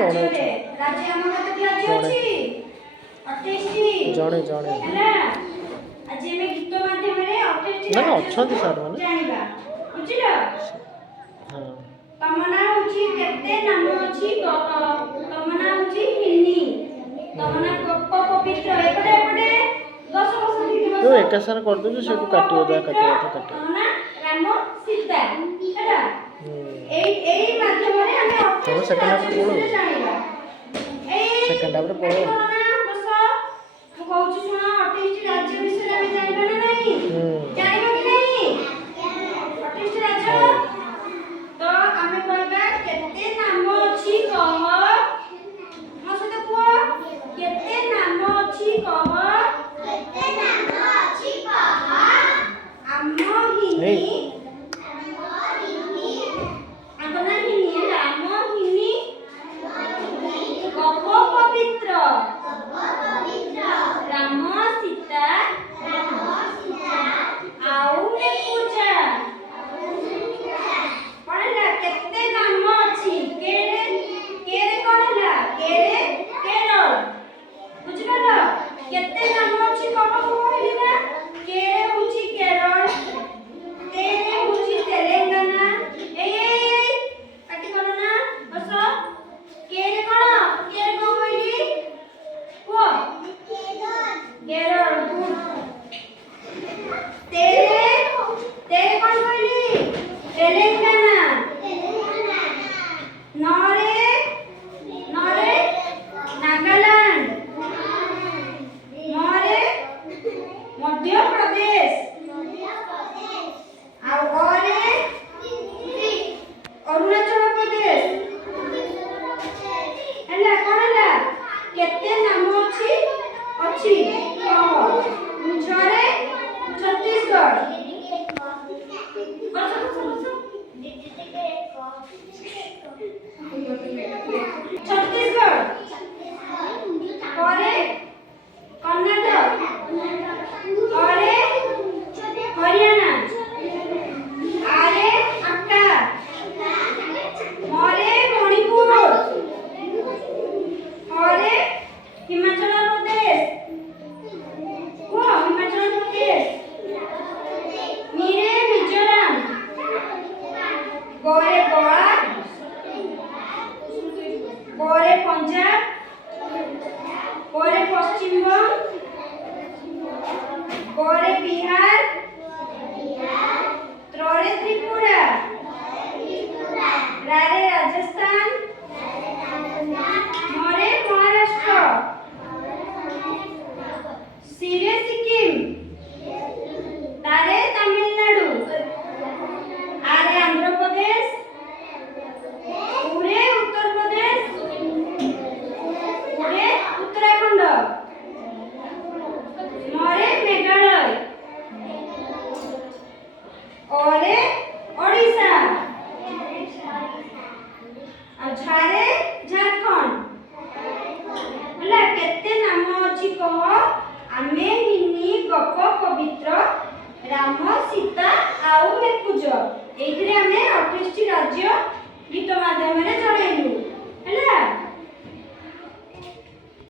जणे राज्य हम कत राज्य अछि 28 जणे हैला आज हम गीत माध्यम रे 28 ना अछंती सर माने जानिबा बुझिलो हां तम ना होची केते नाम अछि तम ना होची हिन्नी तम ना गप पवित्र एपटे एपटे 10 वर्ष लिखिबो तो एक सार कर दो से काटियो जा काटियो तो काटियो ना राम सीता हैला एई माध्यम रे हम चलो सेकंड हाफ बोलो जानिबा सेकंड हाफ रे बोलो ମୁଁ କହୁଛି ଶୁଣ 28 ରାଜ୍ୟ ବିଷୟରେ ଆମେ ଜାଣିବା ନା ନାହିଁ ଜାଣିବା କି ନାହିଁ 28 ରାଜ୍ୟ ତ ଆମେ କହିବା କେତେ ନାମ ଅଛି କହ ମୋ ସହିତ କୁହ କେତେ ନାମ ଅଛି କହ କେତେ ନାମ ଅଛି କହ ଆମ ହିନି ଆମ ହିନି ଆମ ହିନି ଗପ ପବିତ୍ର राम सीता आउ ने पूजा पढ़ला केते नाम अछि केरे केरे कहला केरे केरल बुझिबला केते नाम अछि कब कहली ना केरे होछि केरल तेरे होछि तेलंगाना ए काटी करो ना बस केरे कोन केरे को कहली को केरल तेरे तेरे कौन बोली तेलंगाना नरे नरे नागालैंड नरे मध्य प्रदेश और अरुणाचल प्रदेश हैला कोन हैला केते नाम अछि अछि छरे छत्तीसगढ़ छत्तीसगढ़ करे कर्नाटक करे हरियाणा आरे अक्का मरे मणिपुर करे हिमाचल प्रदेश को हिमाचल प्रदेश मीरे मिजोरम गोरे गोवा गोरे पंजाब गोरे पश्चिम बंग गोरे बिहार त्रोरे त्रिपुरा रारे राजस्थान मरे महाराष्ट्र सिरे सिक्किम तारे तमिलनाडु आरे आंध्र प्रदेश पूरे उत्तर प्रदेश पूरे उत्तराखंड मरे मेघालय औरे ओडिशा झारे झारखंड हला केते नाम अछि कह आमे हिनी गप पवित्र राम सीता आउ मेकुज एइथरे आमे 28 राज्य